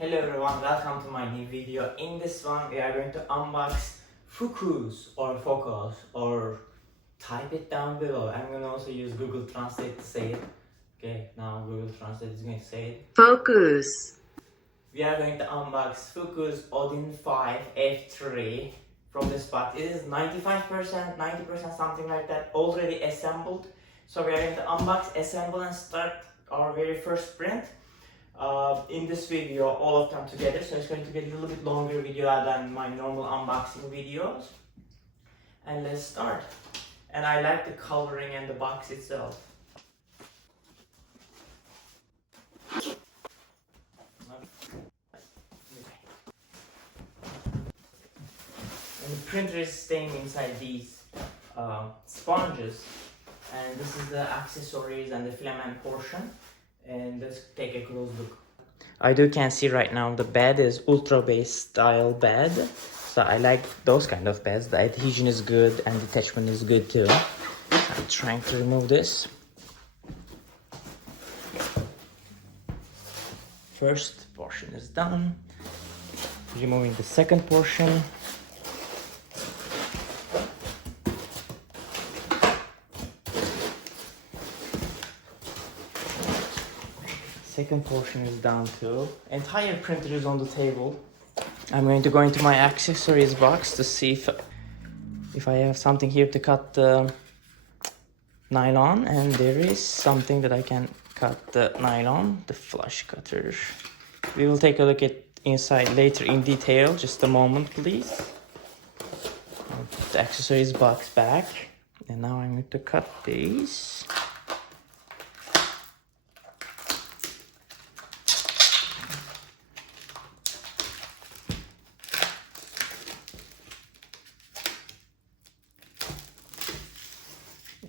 Hello everyone, welcome to my new video. In this one we are going to unbox Fokoos or type it down below. I'm going to also use Google Translate to say it. Okay, now Google Translate is going to say it. Fokoos. We are going to unbox Fokoos ODIN 5 F3 from this box. It is 95%, 90%, something like that, already assembled. So we are going to unbox, assemble and start our very first print. In this video, all of them together, so it's going to be a little bit longer video than my normal unboxing videos. And let's start. And I like the coloring and the box itself. And the printer is staying inside these sponges, and this is the accessories and the filament portion. And let's take a close look. I can see right now the bed is ultra base style bed, so I like those kind of beds. The adhesion is good and the attachment is good too. I'm trying to remove this. First portion is done. Removing the second portion. Second portion is done too. Entire printer is on the table. I'm going to go into my accessories box to see if I have something here to cut the nylon, and there is something that I can cut the nylon, the flush cutter. We will take a look at inside later in detail. Just a moment please. I'll put the accessories box back, and now I'm going to cut these.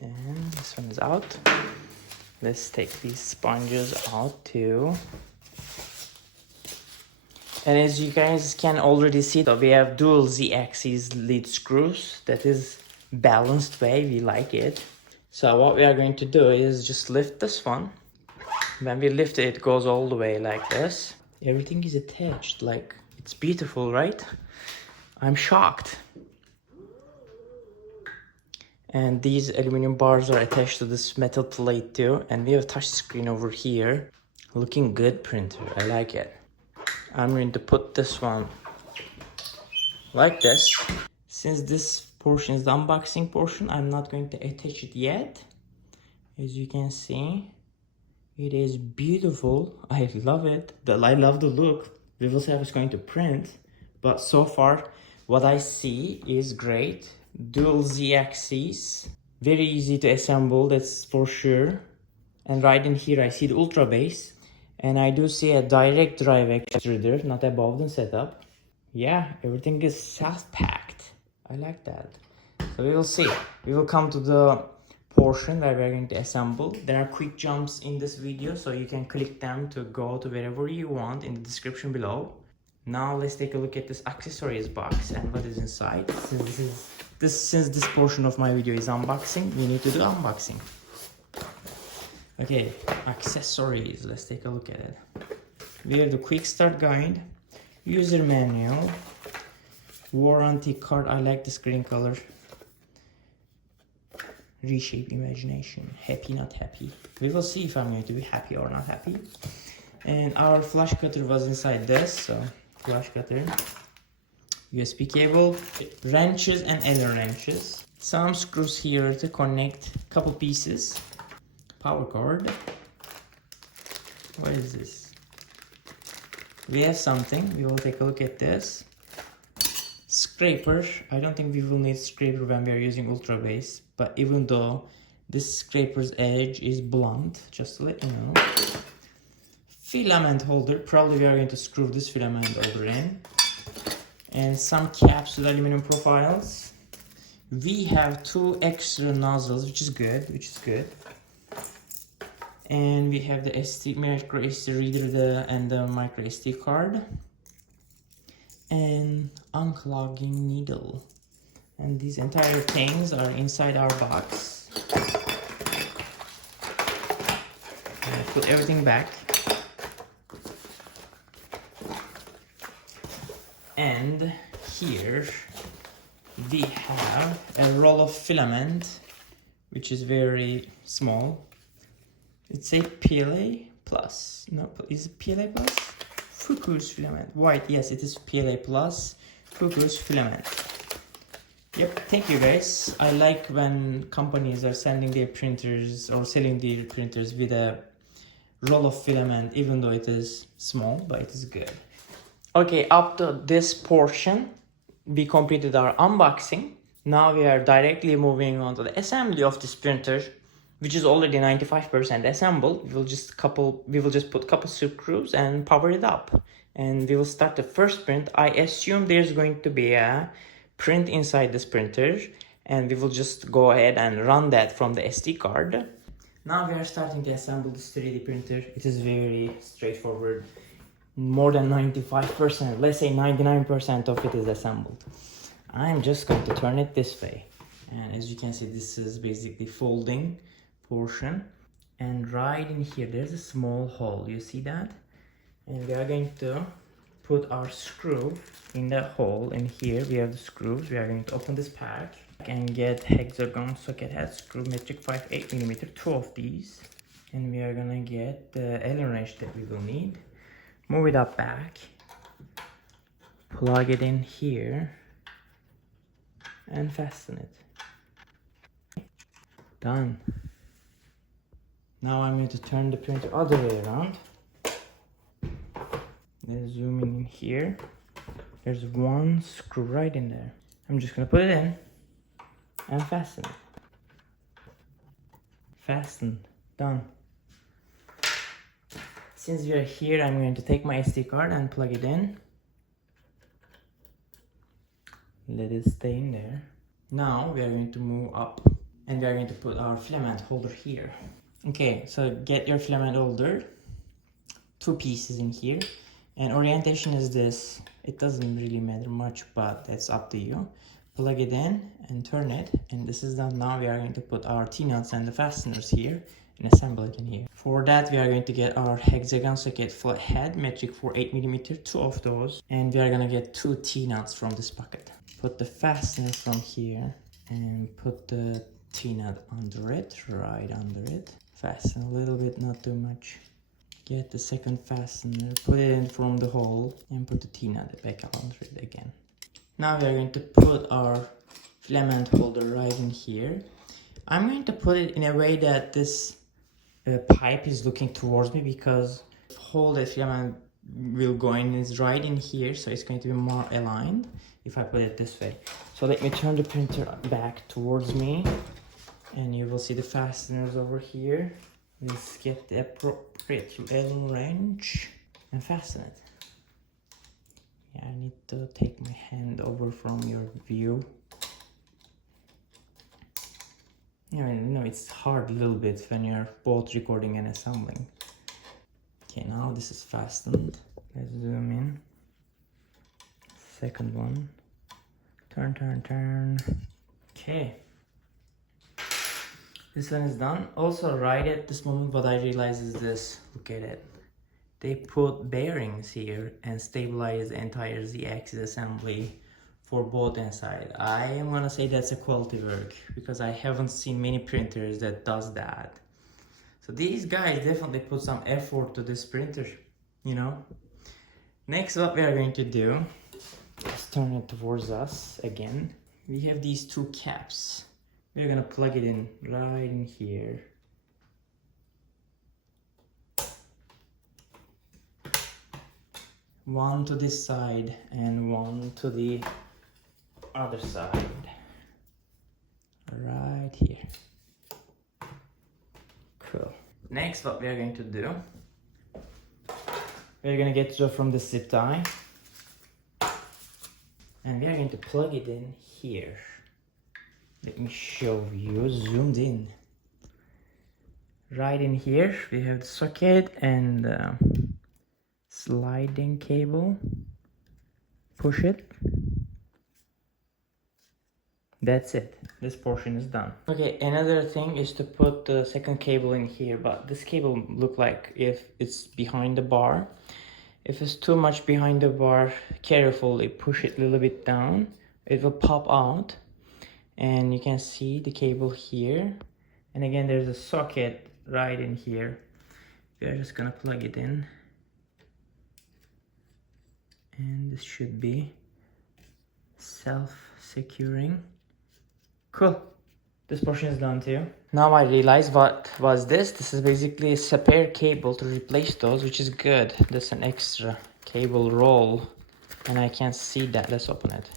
And this one is out. Let's take these sponges out too. And as you guys can already see, we have dual Z-axis lead screws. That is balanced way, we like it. So what we are going to do is just lift this one. When we lift it, it goes all the way like this. Everything is attached, like it's beautiful, right? I'm shocked. And these aluminum bars are attached to this metal plate too. And we have a touch screen over here. Looking good printer, I like it. I'm going to put this one like this. Since this portion is the unboxing portion, I'm not going to attach it yet. As you can see, it is beautiful. I love it. I love the look. We will see how it's going to print. But so far, what I see is great. Dual Z-axis, very easy to assemble, that's for sure. And right in here I see the ultra base, and I do see a direct drive extruder, not a Bowden setup. Yeah, everything is self-packed. I like that. So we will see. We will come to the portion where we're going to assemble. There are quick jumps in this video, so you can click them to go to wherever you want in the description below. Now let's take a look at this accessories box and what is inside. Since this portion of my video is unboxing, we need to do unboxing. Okay, accessories, let's take a look at it. We have the quick start guide, user manual, warranty card. I like this green color. Reshape imagination, happy not happy. We will see if I'm going to be happy or not happy. And our flush cutter was inside this, so flush cutter, USB cable, wrenches and Allen wrenches, some screws here to connect a couple pieces, power cord. What is this? We have something. We will take a look at this. Scraper. I don't think we will need scraper when we are using ultra base, but even though this scraper's edge is blunt, just to let you know. Filament holder. Probably we are going to screw this filament holder in. And some caps with aluminum profiles. We have two extra nozzles, which is good. And we have the micro SD reader and the micro SD card. And unclogging needle. And these entire things are inside our box. Put everything back. And here we have a roll of filament, which is very small. It's a PLA plus. No, is it PLA plus? Fokoos filament. White, yes, it is PLA plus. Fokoos filament. Yep, thank you guys. I like when companies are sending their printers or selling their printers with a roll of filament, even though it is small, but it is good. Okay, up to this portion, we completed our unboxing. Now we are directly moving on to the assembly of this printer, which is already 95% assembled. We will just put couple screws and power it up, and we will start the first print. I assume there's going to be a print inside this printer, and we will just go ahead and run that from the SD card. Now we are starting to assemble this 3D printer. It is very straightforward. More than 95%, let's say 99% of it is assembled. I'm just going to turn it this way, and as you can see, this is basically folding portion, and right in here there's a small hole, you see that? And we are going to put our screw in the hole. In here we have the screws. We are going to open this pack and get hexagon socket head screw, metric 5 8mm, 2 of these, and we are gonna get the Allen wrench that we will need. Move it up back, plug it in here, and fasten it. Done. Now I'm going to turn the printer other way around. Then zoom in here. There's one screw right in there. I'm just gonna put it in and fasten it. Fastened. Done. Since we are here, I'm going to take my SD card and plug it in. Let it stay in there. Now we are going to move up, and we are going to put our filament holder here. Okay, so get your filament holder. 2 pieces in here. And orientation is this. It doesn't really matter much, but that's up to you. Plug it in and turn it, and this is done. Now we are going to put our T-nuts and the fasteners here and assemble it in here. For that, we are going to get our hexagon socket flat head, metric for 8mm, 2 of those, and we are gonna get 2 T-nuts from this bucket. Put the fastener from here and put the T-nut under it, right under it. Fasten a little bit, not too much. Get the second fastener, put it in from the hole, and put the T-nut back under it again. Now we are going to put our filament holder right in here. I'm going to put it in a way that this pipe is looking towards me, because the hole that filament will go in is right in here, so it's going to be more aligned if I put it this way. So let me turn the printer back towards me, and you will see the fasteners over here. Let's get the appropriate Allen wrench and fasten it. Yeah, I need to take my hand over from your view. I mean, it's hard a little bit when you're both recording and assembling. Okay, now this is fastened. Let's zoom in. Second one. Turn, turn, turn. Okay. This one is done. Also, right at this moment, what I realize is this. Look at it. They put bearings here and stabilize the entire Z-axis assembly for both inside. I am gonna say that's a quality work, because I haven't seen many printers that does that. So these guys definitely put some effort to this printer, you know. Next, what we are going to do, let's turn it towards us again. We have these 2 caps. We're gonna plug it in right in here. One to this side and one to the other side. Right here. Cool. Next, what we are going to do, we're gonna get Joe from the zip tie, and we are going to plug it in here. Let me show you, zoomed in. Right in here, we have the socket and sliding cable. Push it. That's it. This portion is done. Okay, another thing is to put the second cable in here, but this cable look like if it's behind the bar. If it's too much behind the bar, carefully push it a little bit down. It will pop out. And you can see the cable here. And again, there's a socket right in here. We are just gonna plug it in. And this should be self-securing. Cool. This portion is done too. Now I realize what was this. This is basically a spare cable to replace those, which is good. There's an extra cable roll. And I can see that. Let's open it.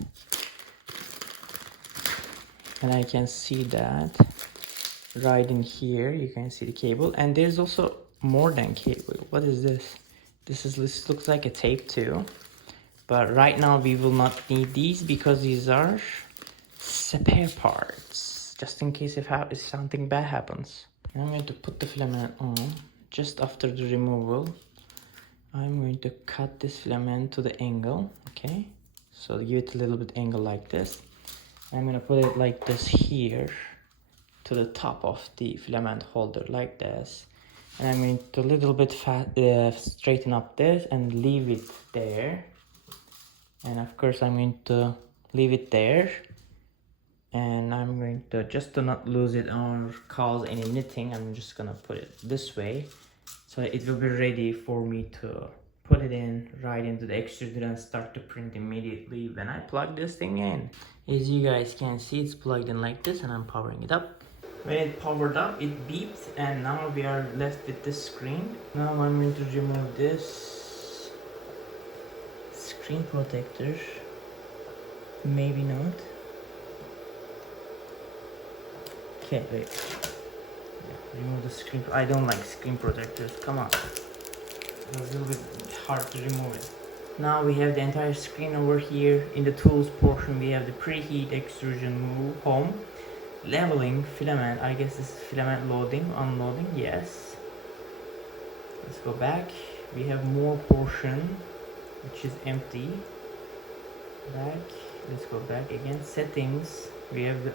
And I can see that right in here. You can see the cable. And there's also more than cable. What is this? This looks like a tape too. But right now we will not need these because these are spare parts, just in case if something bad happens. And I'm going to put the filament on. Just after the removal, I'm going to cut this filament to the angle, okay? So give it a little bit angle like this. I'm going to put it like this here to the top of the filament holder like this. And I'm going to a little bit straighten up this and leave it there. And of course I'm going to leave it there. And I'm going to, just to not lose it or cause any knitting, I'm just gonna put it this way. So it will be ready for me to put it in right into the extruder and start to print immediately when I plug this thing in. As you guys can see, it's plugged in like this and I'm powering it up. When it powered up, it beeped and now we are left with this screen. Now I'm going to remove this screen protector. Maybe not. Okay, wait. Remove the screen. I don't like screen protectors. Come on. It's a little bit hard to remove it. Now we have the entire screen over here. In the tools portion, we have the preheat, extrusion, move, home, leveling, filament. I guess this is filament loading, unloading. Yes. Let's go back. We have more portion, which is empty. Back. Let's go back again. Settings. We have the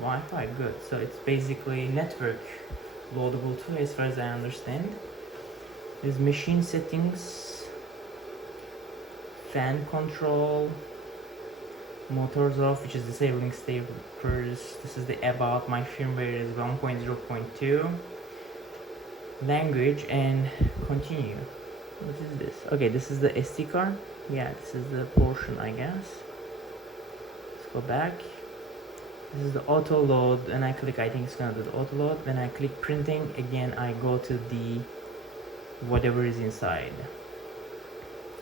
Wi-Fi. Good. So it's basically network loadable too, as far as I understand. There's machine settings, fan control, motors off, which is disabling staples. This is the about. My firmware is 1.0.2. Language and continue. What is this? Okay, this is the SD card. Yeah, this is the portion, I guess. Let's go back. This is the auto load, and I click, I think it's gonna do the auto load. When I click printing, again I go to the whatever is inside.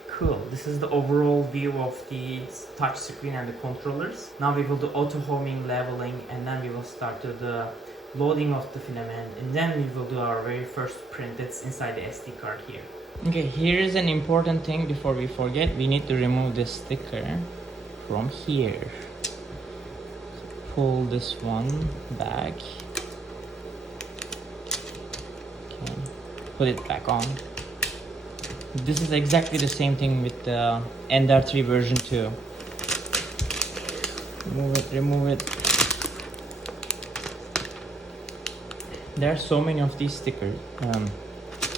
Cool. This is the overall view of the touch screen and the controllers. Now we will do auto homing, leveling, and then we will start to the loading of the filament, and then we will do our very first print that's inside the SD card here. Okay, here is an important thing before we forget. We need to remove this sticker from here. Pull this one back. Okay, put it back on. This is exactly the same thing with the Ender 3 version 2. Remove it. There are so many of these stickers.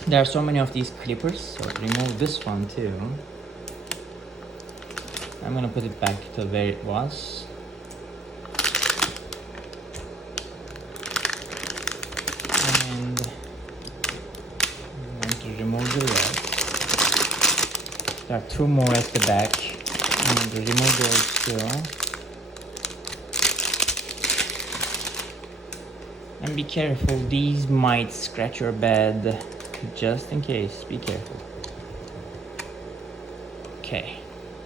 There are so many of these clippers, so remove this one too. I'm gonna put it back to where it was. And I'm going to remove the rest. There are two more at the back. I'm going to remove those too. And be careful, these might scratch your bed. Just in case, be careful. Okay,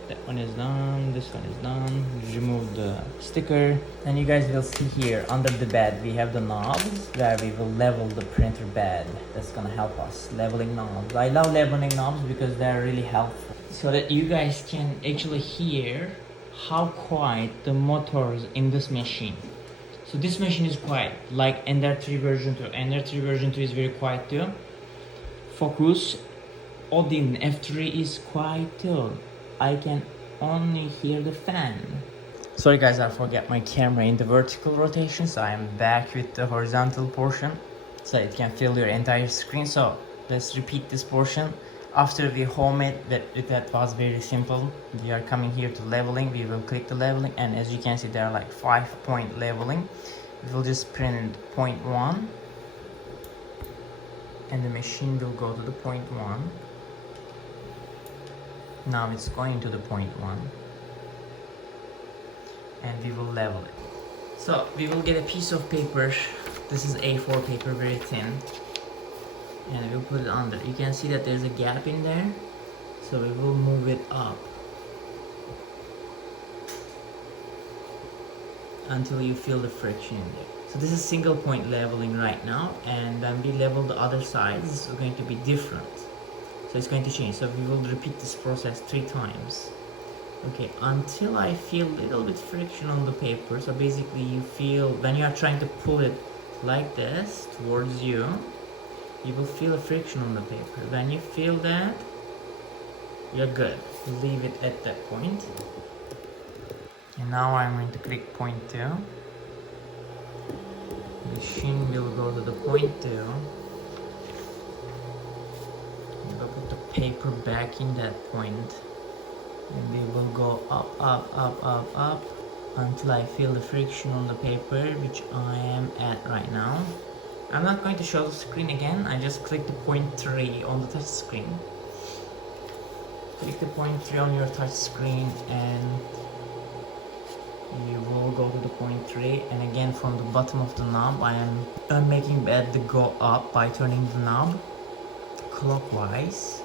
that one is done, this one is done. Remove the sticker. And you guys will see here under the bed we have the knobs where we will level the printer bed. That's gonna help us, leveling knobs. I love leveling knobs because they're really helpful, so that you guys can actually hear how quiet the motors in this machine. So this machine is quiet, like Ender 3 version 2. Ender 3 version 2 is very quiet too. Fokoos ODIN F3 is quiet too. I can only hear the fan. Sorry guys, I forgot my camera in the vertical rotation, so I'm back with the horizontal portion so it can fill your entire screen. So let's repeat this portion. After we home it, that was very simple. We are coming here to leveling. We will click the leveling, and as you can see, there are like 5-point leveling. We will just print point 1, and the machine will go to the point 1. Now it's going to the point 1, and we will level it. So we will get a piece of paper. This is A4 paper, very thin, and we'll put it under. You can see that there's a gap in there, so we will move it up until you feel the friction in there. So this is single point leveling right now, and when we level the other sides, this is going to be different. So it's going to change. So we will repeat this process 3 times. Okay, until I feel a little bit friction on the paper. So basically you feel, when you are trying to pull it like this towards you, you will feel a friction on the paper. When you feel that, you're good. Leave it at that point. And now I'm going to click point 2. The machine will go to the point 2. We will put the paper back in that point, and we will go up until I feel the friction on the paper, which I am at right now. I'm not going to show the screen again. I just click the point 3 on the touch screen. Click the point 3 on your touch screen, and you will go to the point 3, and again from the bottom of the knob I'm making bed to go up by turning the knob clockwise,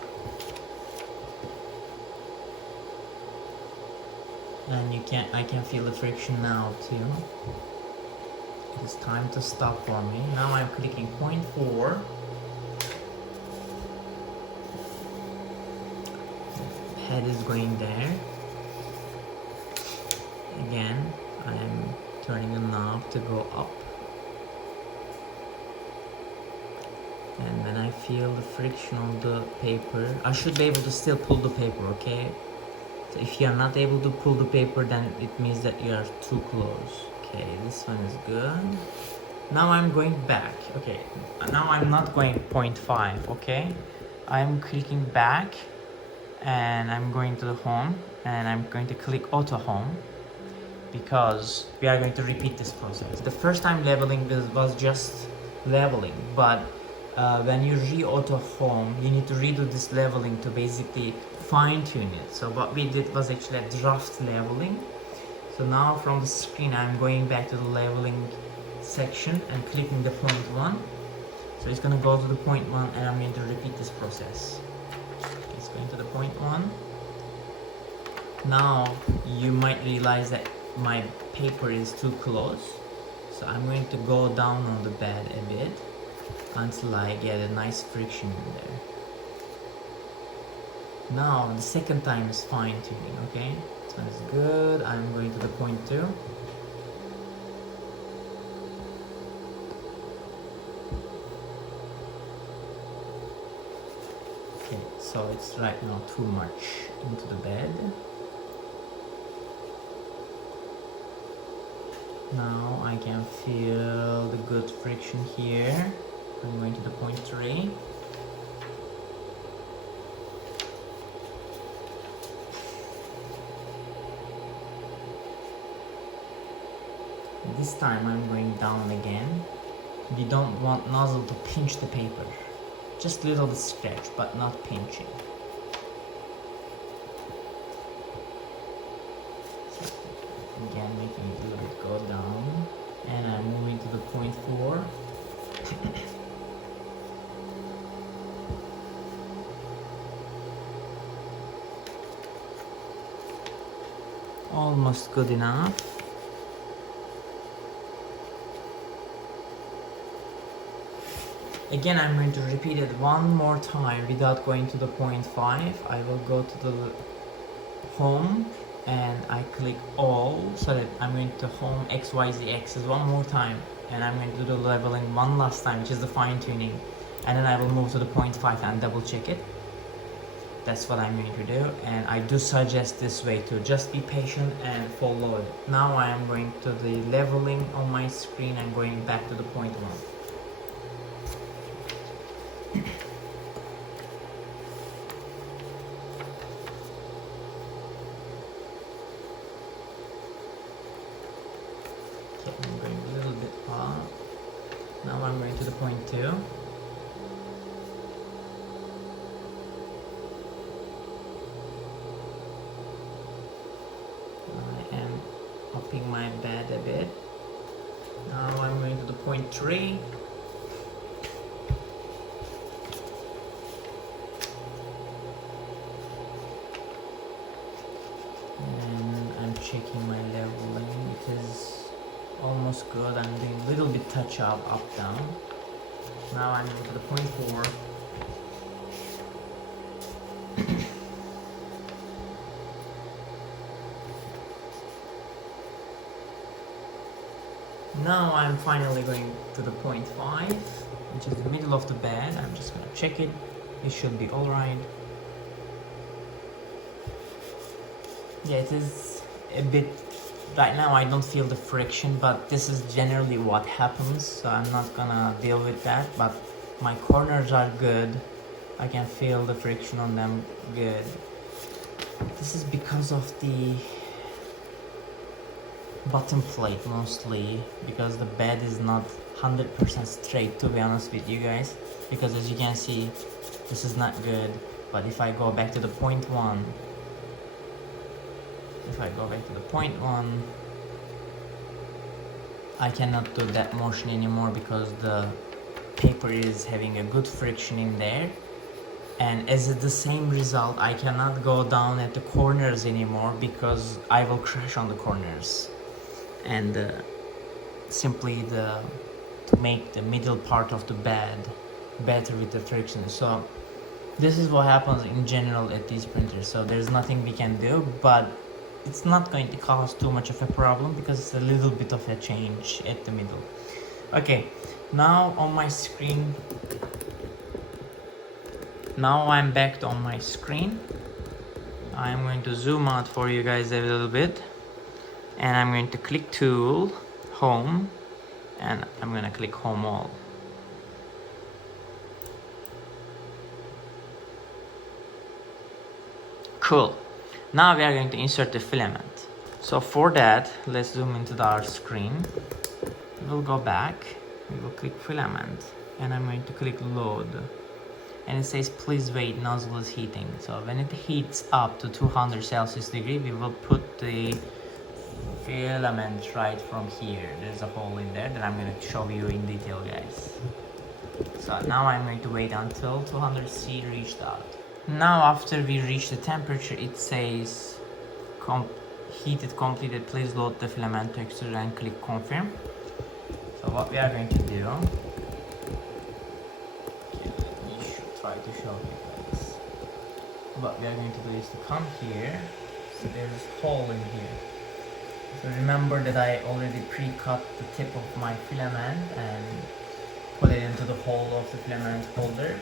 and I can feel the friction now too. It's time to stop for me. Now I'm clicking point 4. Head is going there. Again, I am turning the knob to go up, and when I feel the friction on the paper, I should be able to still pull the paper, okay? So if you are not able to pull the paper, then it means that you are too close. Okay, this one is good. Now I'm going back. Okay, now I'm not going 0.5, okay? I'm clicking back, and I'm going to the home, and I'm going to click auto home, because we are going to repeat this process. The first time leveling was just leveling, but when you re-auto home, you need to redo this leveling to basically fine-tune it. So what we did was actually a draft leveling. So now from the screen, I'm going back to the leveling section and clicking the point 1. So it's going to go to the point 1, and I'm going to repeat this process. It's going to the point 1. Now you might realize that my paper is too close, so I'm going to go down on the bed a bit until I get a nice friction in there. Now the second time is fine tuning, okay? This one is good. I'm going to the point 2. Okay, so it's right now too much into the bed. Now I can feel the good friction here. I'm going to the point 3. This time I'm going down again. We don't want nozzle to pinch the paper. Just a little stretch, but not pinching. Again, making it a little bit go down, and I'm moving to the point 4. Almost good enough. Again, I'm going to repeat it one more time without going to the point 5. I will go to the home, and I click all, so that I'm going to home XYZ axis one more time, and I'm going to do the leveling one last time, which is the fine tuning, and then I will move to the point 5 and double check it. That's what I'm going to do, and I do suggest this way too. Just be patient and follow it. Now I am going to the leveling on my screen and going back to the point 1. 16.2. I am upping my bed a bit. Now I'm going to the 0.3. And I'm checking my leveling. It is almost good. I'm doing a little bit touch up down. Now I'm into the 0.4. Now I'm finally going to the 0.5, which is the middle of the bed. I'm just gonna check it. It should be alright. Yeah, it is a bit, right now I don't feel the friction, but this is generally what happens, so I'm not gonna deal with that. But my corners are good. I can feel the friction on them good. This is because of the bottom plate mostly, because the bed is not 100% straight, to be honest with you guys, because as you can see this is not good. But if I go back to the 0.1, I cannot do that motion anymore because the paper is having a good friction in there, and as the same result I cannot go down at the corners anymore because I will crash on the corners. And simply to make the middle part of the bed better with the friction. So this is what happens in general at these printers, so there's nothing we can do, but it's not going to cause too much of a problem because it's a little bit of a change at the middle. Okay, now on my screen, now I'm back on my screen. I'm going to zoom out for you guys a little bit, and I'm going to click Tool, Home, and I'm going to click Home All. Cool. Now we are going to insert the filament. So for that, let's zoom into our screen. We'll go back, we will click Filament, and I'm going to click Load. And it says please wait, nozzle is heating. So when it heats up to 200 Celsius degree, we will put the filament right from here. There's a hole in there that I'm going to show you in detail, guys. So now I'm going to wait until 200 C reached out. Now after we reach the temperature, it says heated completed, please load the filament to extrude and click confirm. So what we are going to do, try to show you guys. What we are going to do is to come here. So there's this hole in here. So remember that I already pre-cut the tip of my filament and put it into the hole of the filament holder.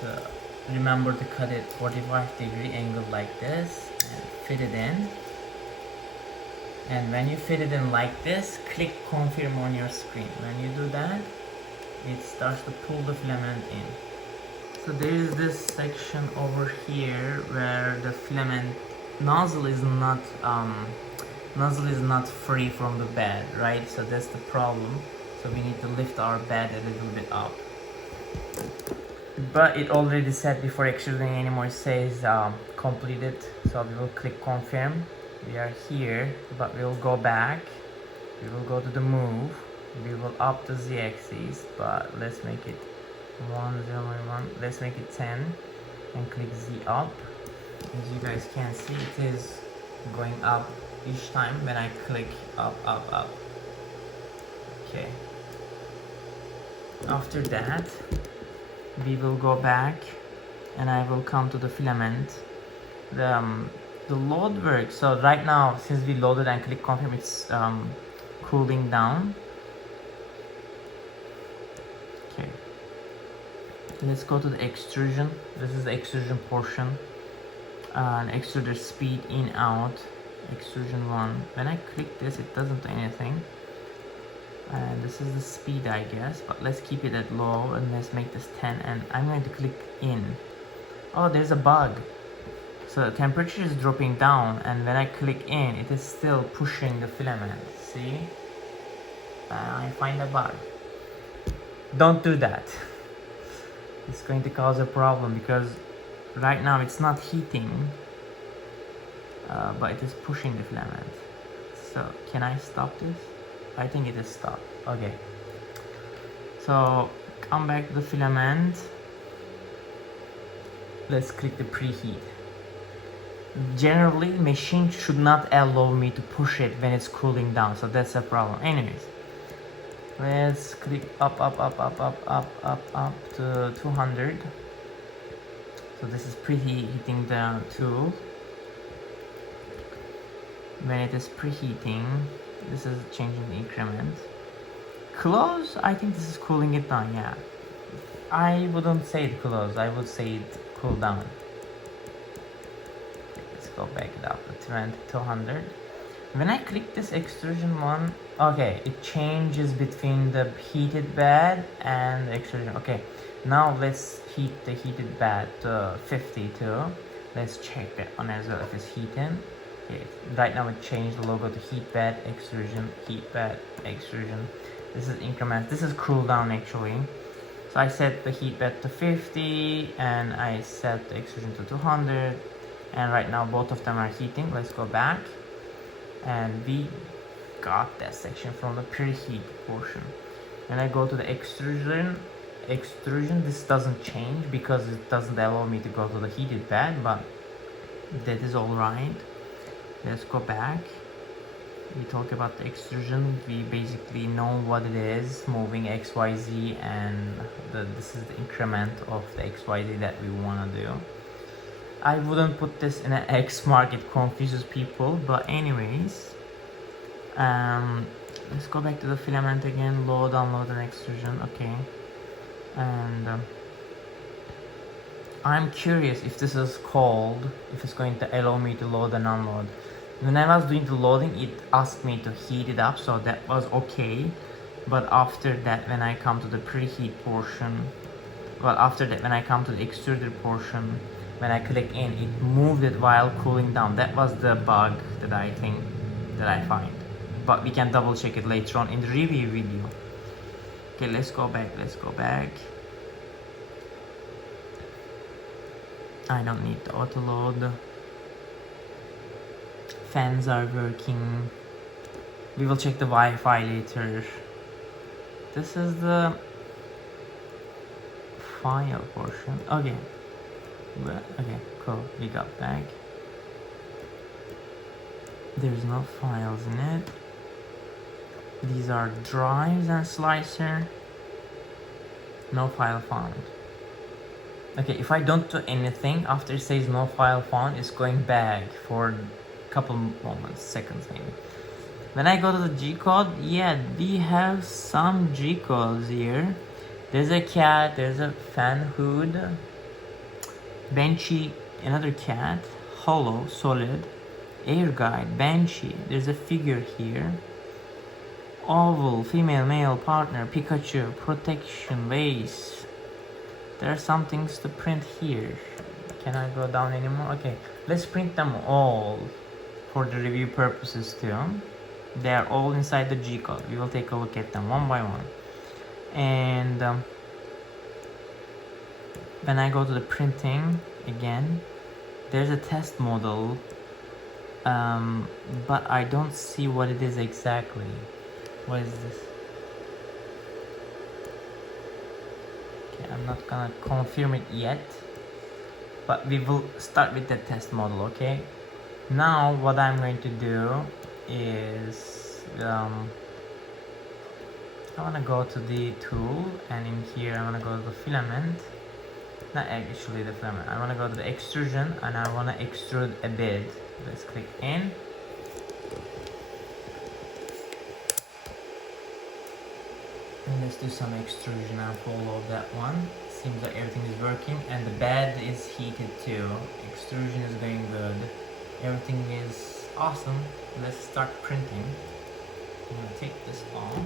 So remember to cut it 45-degree angle like this and fit it in. And when you fit it in like this, click confirm on your screen. When you do that, it starts to pull the filament in. So there is this section over here where the filament nozzle is not free from the bed, right? So that's the problem. So we need to lift our bed a little bit up. But it already said before extruding anymore, it says completed. So we will click confirm. We are here, but we will go back. We will go to the move. We will up the z-axis, but let's make it 1, 0, 1. Let's make it 10 and click Z up. As you guys can see, it is going up each time when I click up, up, up. Okay. After that, we will go back and I will come to the filament. The load works. So right now, since we loaded and click confirm, it's cooling down. Okay. Let's go to the extrusion. This is the extrusion portion. Extruder speed in out. Extrusion 1. When I click this, it doesn't do anything. And this is the speed, I guess, but let's keep it at low and let's make this 10, and I'm going to click in. Oh, there's a bug. So the temperature is dropping down, and when I click in, it is still pushing the filament. See? I find a bug. Don't do that. It's going to cause a problem because right now it's not heating, but it is pushing the filament. So can I stop this? I think it is stopped. Okay. So come back to the filament. Let's click the preheat. Generally, machine should not allow me to push it when it's cooling down, so that's a problem. Anyways, let's click up to 200. So this is preheating the tool. When it is preheating, this is changing the increment. Close, I think this is cooling it down, yeah. I wouldn't say it close, I would say it cool down. Okay, let's go back it up to 200. When I click this extrusion one, okay, it changes between the heated bed and the extrusion. Okay, now let's heat the heated bed to 52. Let's check that one as well if it's heating. Okay, right now it changed the logo to heat bed, extrusion, heat bed, extrusion. This is increment. This is cool down actually. So I set the heat bed to 50 and I set the extrusion to 200. And right now both of them are heating. Let's go back. And we got that section from the preheat portion. When I go to the extrusion, this doesn't change because it doesn't allow me to go to the heated bed, but that is alright. Let's go back. We talk about the extrusion. We basically know what it is, moving XYZ, and this is the increment of the XYZ that we want to do. I wouldn't put this in an X mark, it confuses people, but anyways, let's go back to the filament again, load, unload, and extrusion. Okay, and I'm curious if this is called, if it's going to allow me to load and unload. When I was doing the loading, it asked me to heat it up, so that was okay. But after that, when I come to the preheat portion, well, after that, when I come to the extruded portion, when I click in, it moved it while cooling down. That was the bug that I think that I find. But we can double check it later on in the review video. Okay, let's go back. I don't need the auto load. Fans are working. We will check the Wi-Fi later. This is the file portion. Okay. Okay, cool. We got back. There's no files in it. These are drives and slicer. No file found. Okay, if I don't do anything after it says no file found, it's going back for couple moments, seconds maybe. When I go to the G code, yeah, we have some G codes here. There's a cat, there's a fan hood, Benchy, another cat, hollow, solid, air guide, Banshee, there's a figure here, oval, female, male, partner, Pikachu, protection, vase. There are some things to print here. Can I go down anymore? Okay, let's print them all for the review purposes too. They are all inside the G code. We will take a look at them one by one. And when I go to the printing again, there's a test model, but I don't see what it is exactly. What is this? Okay, I'm not gonna confirm it yet, but we will start with the test model. Okay, now what I'm going to do is I want to go to the tool, and in here I want to go to the filament. Not actually the filament. I want to go to the extrusion, and I want to extrude a bit. Let's click in. And let's do some extrusion and follow that one. Seems like everything is working, and the bed is heated too. Extrusion is going good. Everything is awesome. Let's start printing. I'm gonna take this off.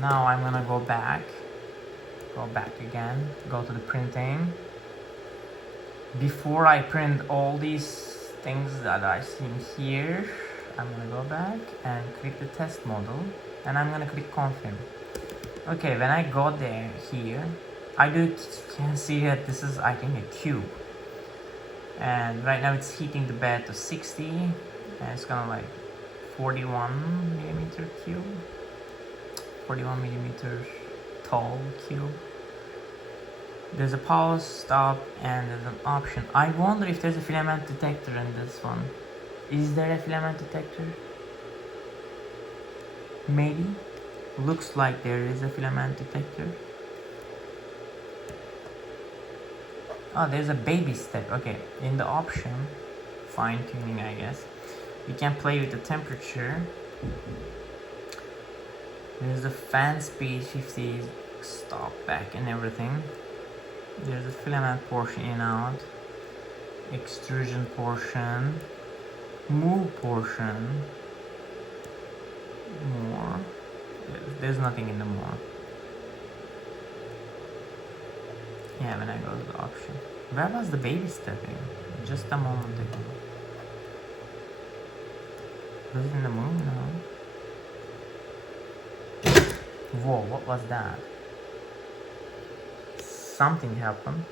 Now I'm gonna go back again, go to the printing. Before I print all these things that I see here, I'm gonna go back and click the test model, and I'm gonna click confirm. Okay, when I go there here, can see that this is, I think, a cube. And right now it's heating the bed to 60, and it's gonna like 41 millimeter cube, 41 millimeters tall cube. There's a pause, stop, and there's an option. I wonder if there's a filament detector in this one. Is there a filament detector? Maybe. Looks like there is a filament detector. Oh, there's a baby step. Okay, in the option, fine tuning, I guess, you can play with the temperature. There's the fan speed 50, stop, back, and everything. There's a filament portion in out, extrusion portion, move portion, more. There's nothing in the more. Yeah, when I go to the option. Where was the baby stepping? Just a moment ago. Was it in the moon? No. Whoa, what was that? Something happened.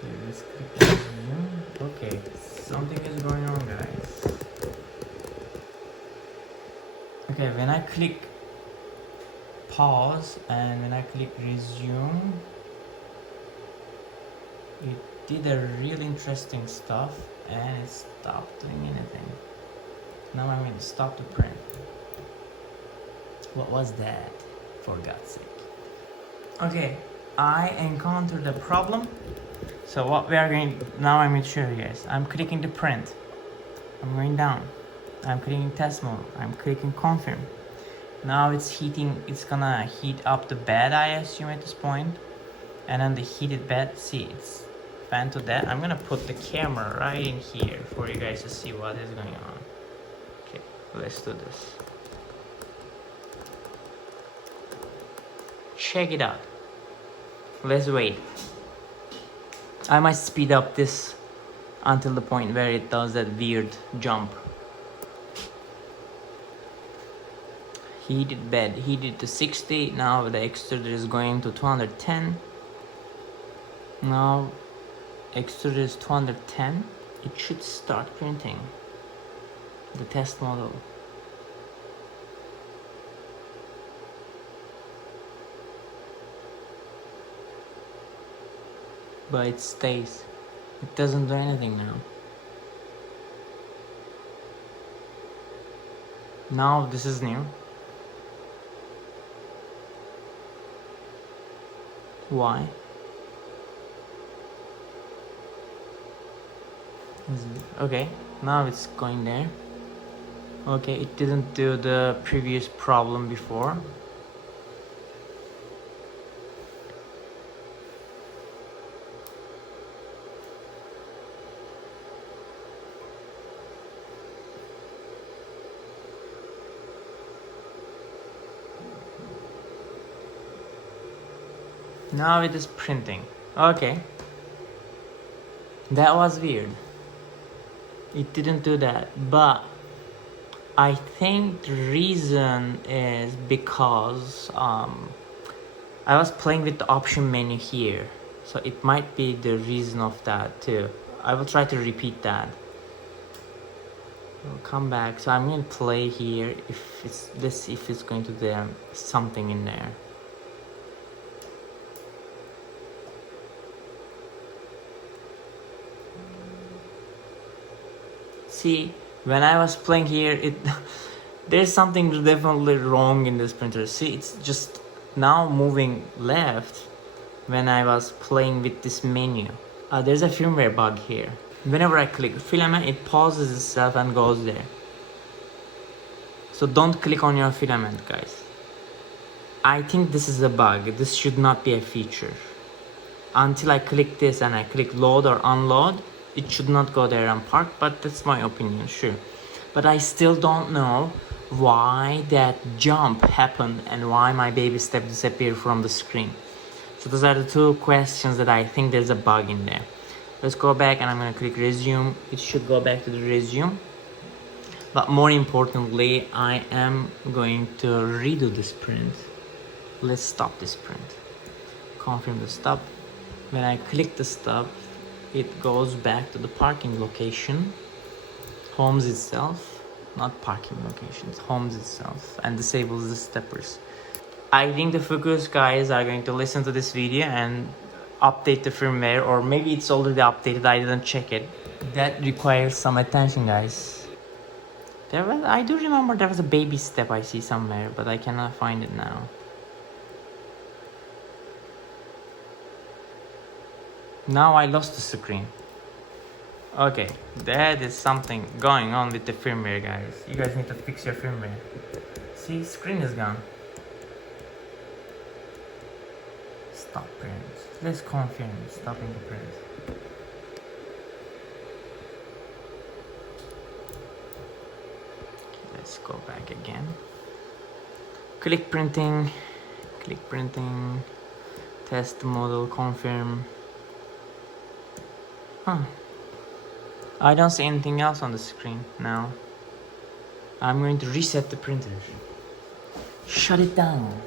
So let's click on view. Okay, something is going on, guys. Okay, when I click pause and when I click resume, it did a really interesting stuff and it stopped doing anything. Now I'm going to stop the print. What was that, for God's sake? Okay, I encountered a problem. So what we are going, now I'm going to show you guys. I'm clicking the print. I'm going down. I'm clicking test mode. I'm clicking confirm. Now it's heating, it's gonna heat up the bed, I assume, at this point. And then the heated bed, see, it's fan to that. I'm gonna put the camera right in here for you guys to see what is going on. Okay, let's do this. Check it out. Let's wait. I might speed up this until the point where it does that weird jump. Heated bed, heated to 60. Now the extruder is going to 210. Now extruder is 210. It should start printing the test model. But it stays. It doesn't do anything now. Now this is new. Why? Okay, now it's going there. Okay, it didn't do the previous problem before. Now it is printing. Okay. That was weird. It didn't do that, but I think the reason is because I was playing with the option menu here, so it might be the reason of that too. I will try to repeat that. We'll come back. So I'm going to play here. If it's this, if it's going to do something in there. See, when I was playing here, there's something definitely wrong in this printer. See, it's just now moving left when I was playing with this menu. There's a firmware bug here. Whenever I click filament, it pauses itself and goes there. So don't click on your filament, guys. I think this is a bug. This should not be a feature. Until I click this and I click load or unload, it should not go there and park, but that's my opinion, sure. But I still don't know why that jump happened and why my baby step disappeared from the screen. So those are the two questions that I think there's a bug in there. Let's go back and I'm gonna click resume. It should go back to the resume. But more importantly, I am going to redo this print. Let's stop this print. Confirm the stop. When I click the stop, it goes back to the parking location, homes itself, not parking locations, homes itself, and disables the steppers. I think the Fokoos guys are going to listen to this video and update the firmware, or maybe it's already updated, I didn't check it. That requires some attention, guys. I do remember there was a baby step I see somewhere, but I cannot find it now. Now I lost the screen. Okay, that is something going on with the firmware, guys. You guys need to fix your firmware. See, screen is gone. Stop print. Let's confirm stopping the print. Let's go back again. Click printing. Click printing. Test the model. Confirm. Huh. I don't see anything else on the screen now. I'm going to reset the printer. Shut it down.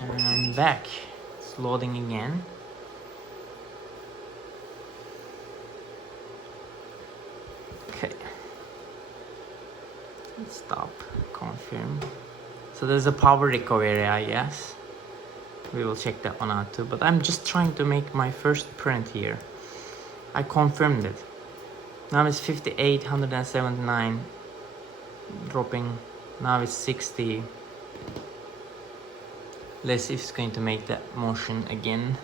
And I'm back. It's loading again. Okay. Let's stop. Confirm. So there's a power recovery, I guess. We will check that one out too. But I'm just trying to make my first print here. I confirmed it. Now it's 58, 179. Dropping. Now it's 60. Let's see if it's going to make that motion again.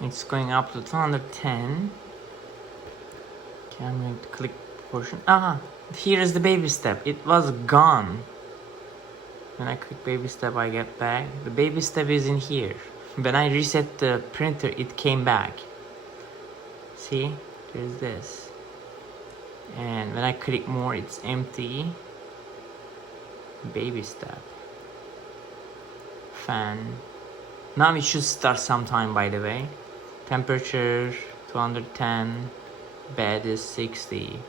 It's going up to 210. Okay, I'm going to click portion. Ah, here is the baby step. It was gone. When I click baby step, I get back. The baby step is in here. When I reset the printer, it came back. See, there's this. And when I click more, it's empty. Baby step. Fan. Now it should start sometime, by the way. Temperature 210. Bed is 60.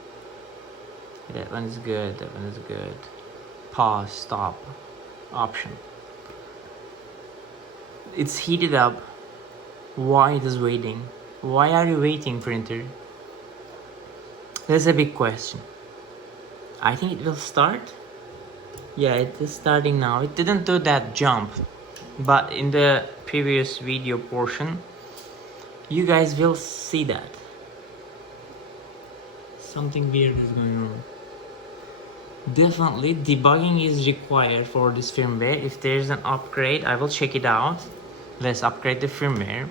That one is good. That one is good. Pause. Stop. Option. It's heated up. Why it is waiting? Why are you waiting, printer? That's a big question. I think it will start. Yeah, it is starting now. It didn't do that jump, but in the previous video portion, you guys will see that. Something weird is going on. Definitely debugging is required for this firmware. If there's an upgrade, I will check it out. Let's upgrade the firmware.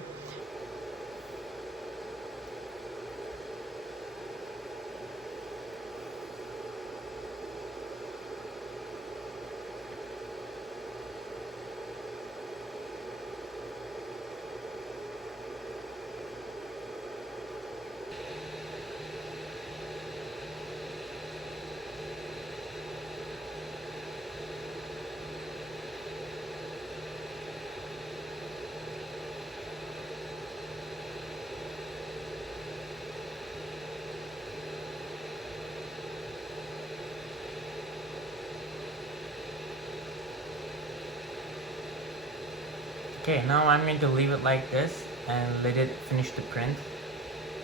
Okay, now I'm going to leave it like this and let it finish the print,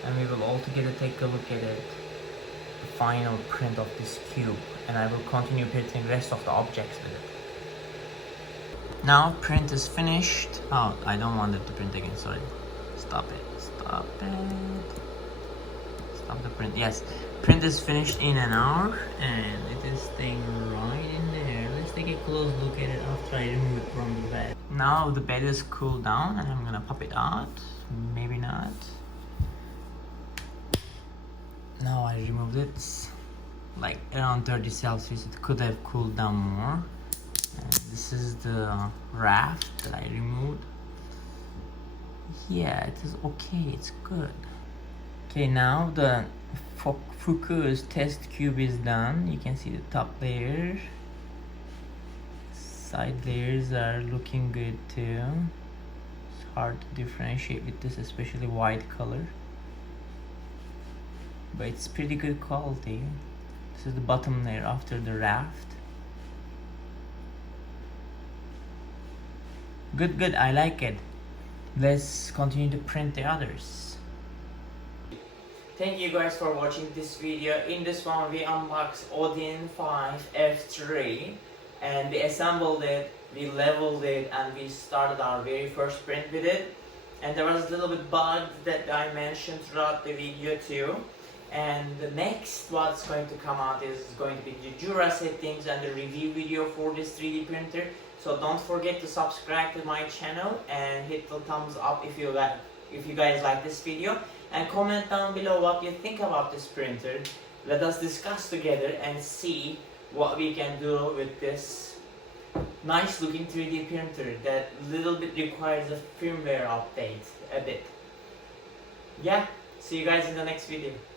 and we will all together take a look at it, the final print of this cube, and I will continue printing the rest of the objects with it. Now print is finished. Oh, I don't want it to print again, sorry. Stop it, stop it. Stop the print. Yes, print is finished in an hour and it is staying right in there. Let's take a close look at it after I remove it from the bed. Now the bed is cooled down and I'm gonna pop it out. Maybe not. Now I removed it like around 30 Celsius. It could have cooled down more. And this is the raft that I removed. Yeah, it is okay, it's good. Okay, now the Fokoos test cube is done. You can see the top layer. Side layers are looking good too. hard to differentiate with this, especially white color, but it's pretty good quality. This is the bottom layer after the raft. Good, I like it. Let's continue to print the others. Thank you guys for watching this video. In this one we unboxed ODIN 5 F3 and we assembled it, we leveled it, and we started our very first print with it. And there was a little bit bug that I mentioned throughout the video too. And the next what's going to come out is going to be the Jura settings and the review video for this 3D printer. So don't forget to subscribe to my channel and hit the thumbs up if you guys like this video, and comment down below what you think about this printer. Let us discuss together and see what we can do with this nice looking 3D printer that little bit requires a firmware update a bit. Yeah, see you guys in the next video.